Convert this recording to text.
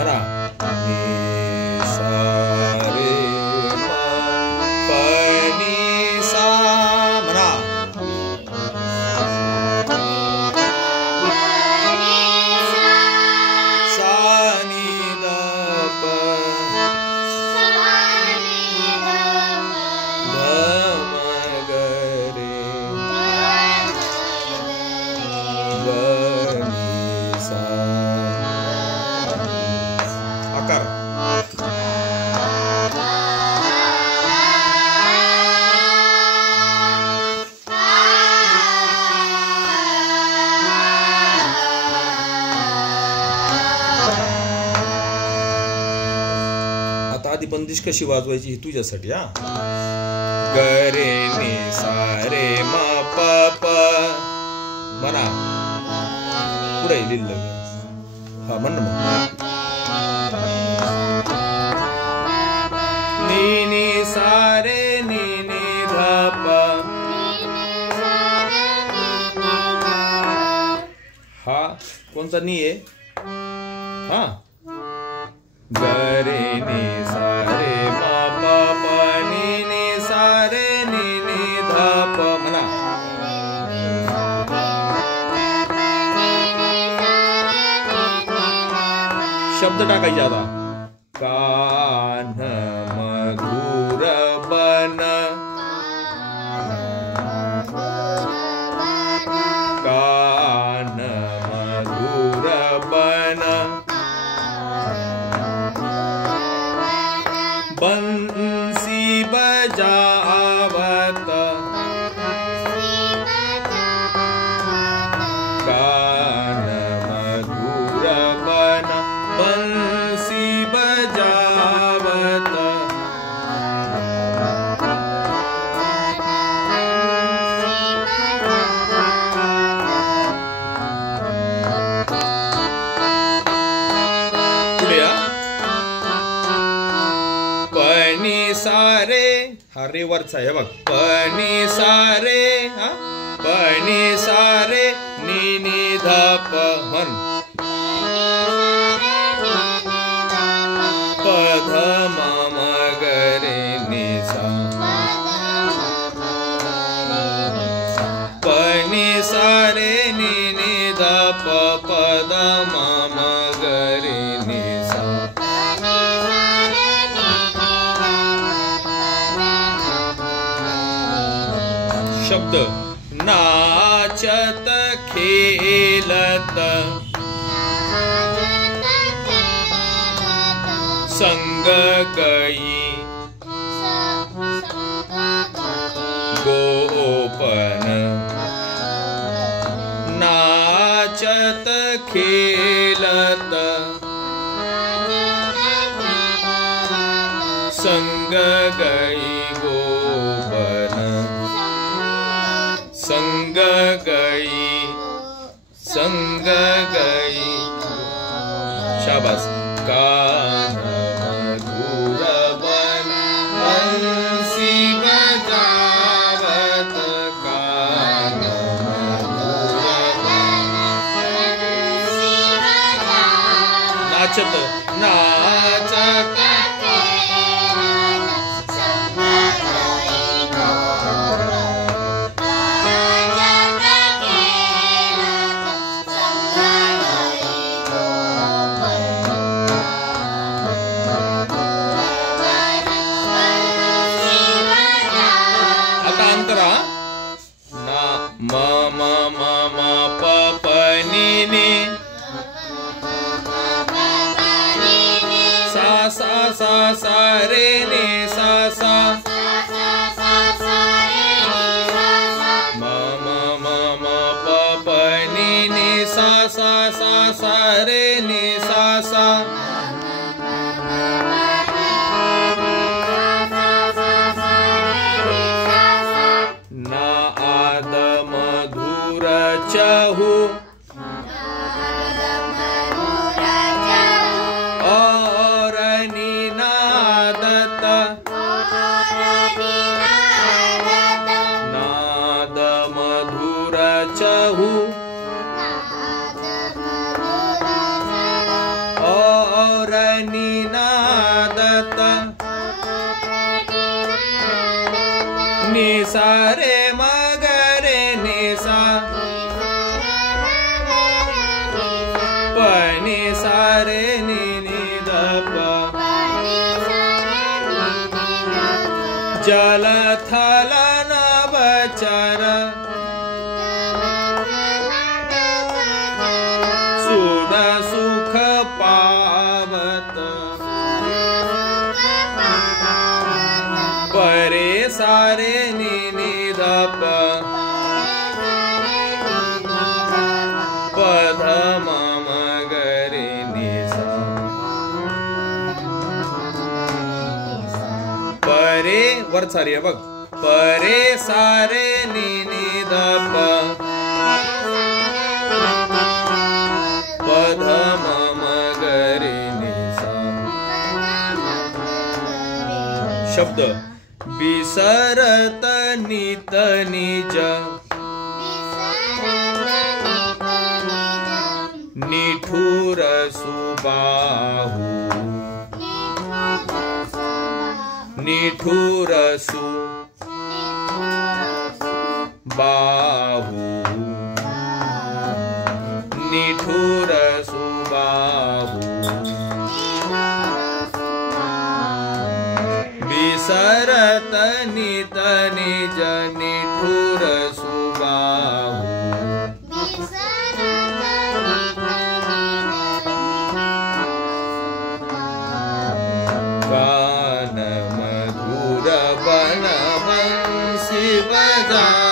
म्हणा नि सा रे मा प नि सा म्हणा सा नि द प ध म ग रे व नि सा आकार आता आधी बंदिश कशी वाजवायची ही तुझ्यासाठी हा ग रे नि सा रे म प प म्हणा पुढे लिहिलं हा म्हण ना मग नि नि सा रे नि नि ध प हा कोणता नि आहे हा ग रे नि सा रे म प प नि नि सा रे नि नि ध प म्हणा शब्द टाकायचे आता कान मधुर बन कान मधुर बन बंसी बजावत कान मधुर बन बंसी बजावत पुढे पनी सारे हा रे वरचा आहे बघ पनी सारे हा पनी सारे नि नि ध प म्हण प ध म म ग रे नि सा पनी सारे नि नि ध प प ध म म ग रे नि सा शब्द नाचत खेलत संग गई गोपन नाचत खेलत संग गई गोपन संग गई शाबाश कान मधुर बन बंसी बजावत कान मधुर नाचत नाचत म म म म प प नि नि सा सा सा सा रे नि सा सा म म म म प प नि नि सा सा सा सा रे नि सा सा नाद मधुर चहु और निनादत नाद मधुर चहु और सा रे म ग रे नि सा प नि सा रे नि नि ध प जल थल नभ चर सुन सुख पावत परे सारे नि नि ध प प ध म म ग रे नि सा परे वर सारे बघ परे सारे नि नि ध प प ध म म ग रे नि सा शब्द विसरत नित निज निठुर सुबाहु निठुर सुबाहु निठुर सुबाहु विसरत नित निज निठुर सुबाहु गान मधुर बन बंसी बजा